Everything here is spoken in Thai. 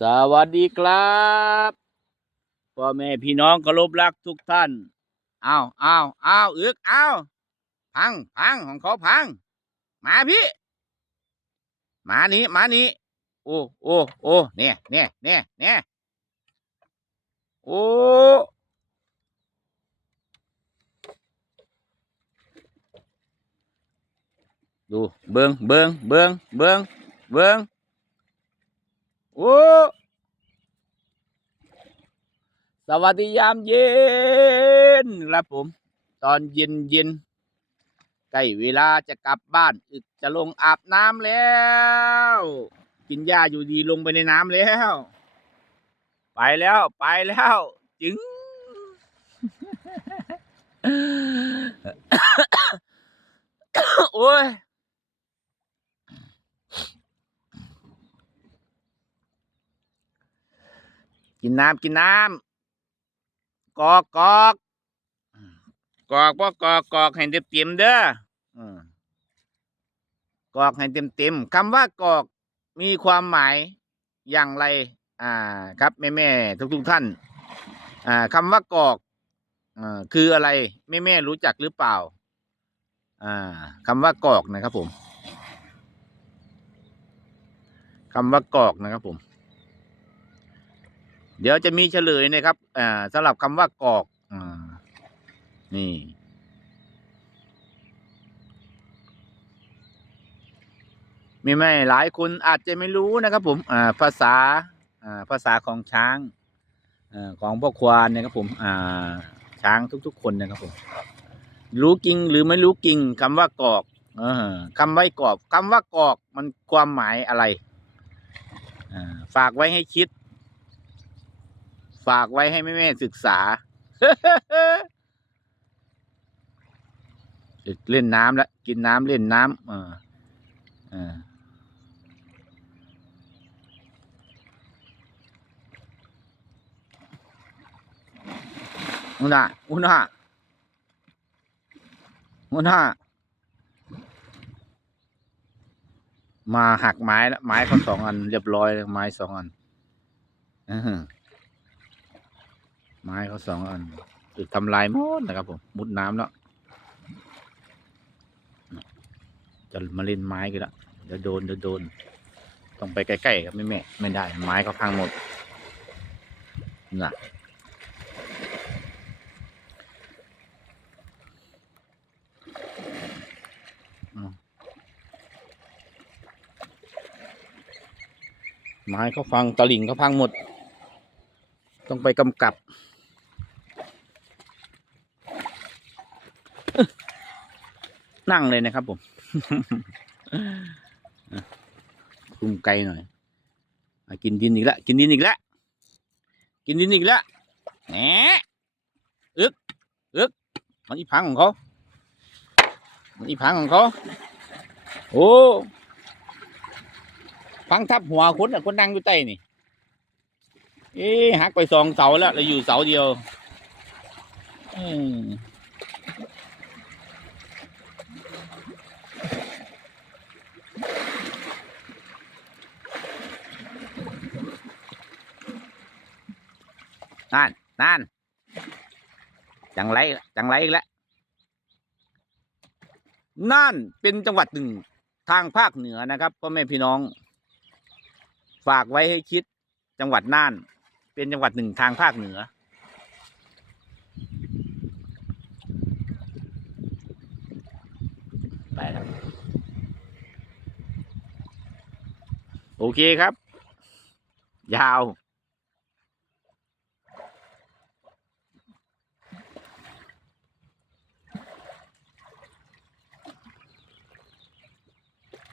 สวัสดีครับพ่อแม่พี่น้องเคารพรักทุกท่านอ้าวอ้าวอ้าวอึกอ้าวพังพังของเขาพัง มาพี่ มานี้มานี้โอ้โอ้โอ้เนี่ยเนี่ยเนี่ยเนี่ยโอ้ดูเบิงเบิงเบิงเบิงเบิง โอ้สวัสดียามเย็นครับผม ตอนเย็นเย็นใกล้เวลาจะกลับบ้าน อึกจะลงอาบน้ำแล้ว กินหญ้าอยู่ดีลงไปในน้ำแล้ว ไปแล้วไปแล้ว จึงโอ้ย กินน้ำกินน้ำกอกกอกกอกว่ากอกกอกให้เต็มเต็มเด้อกอกให้เต็มเต็มคำว่ากอกมีความหมายอย่างไร อ่า ครับแม่แม่ทุกทุกท่าน อ่าคำว่ากอกอ่าคืออะไรแม่แม่รู้จักหรือเปล่า อ่าคำว่ากอกนะครับผมคำว่ากอกนะครับผม เดี๋ยวจะมีเฉลยนะครับอ่าสำหรับคำว่ากอกอ่านี่ มีไหมหลายคนอาจจะไม่รู้นะครับ ผมอ่าภาษาอ่าภาษาของช้างอ่าของพ่อควานนะครับ ผมอ่าช้างทุก ๆ คนนะครับผม รู้จริงหรือไม่รู้จริงคำว่ากอกออคำไว้กอกคำว่ากอกมันความหมายอะไรอ่าฝากไว้ให้คิด ฝากไว้ให้แม่แม่ๆศึกษา เล่นน้ำแล้วกินน้ำเล่นน้ำออเอออุน่าอุน่าอุน่ามาหักไม้แล้วไม้เขาสองอัน เรียบร้อยไม้สองอันอือหือ ไม้เขาสองอันถูกทำลายหมดนะครับผมมุดน้ำแล้วจะมาเล่นไม้กันละเดี๋ยวโดนเดี๋ยวโดน ต้องไปใกล้ๆครับแม่แม่ไม่ได้ ไม้เขาพังหมดน่ะไม้เขาพังตะหลิ่งเขาพังหมด ต้องไปกำกับ นั่งเลยนะครับผมคุมไกลหน่อยกินดินอีกแล้วกินดินอีกแล้วกินดินอีกแล้วแหนอึกอึกมันอีพังของเขามันอีพังของเขาโอ้พังทับหัวคนอะคนนั่งอยู่ใต้นี่เอ๊หักไปสองเสาแล้วเราอยู่เสาเดียว อืม นั่นนั่นจังไรจังไรอีกแล้วนั่นเป็นจังหวัดหนึ่งทางภาคเหนือนะครับพ่อแม่พี่น้อง ฝากไว้ให้คิด จังหวัดน่าน เป็นจังหวัดหนึ่งทางภาคเหนือ ไปแล้วโอเคครับ ยาว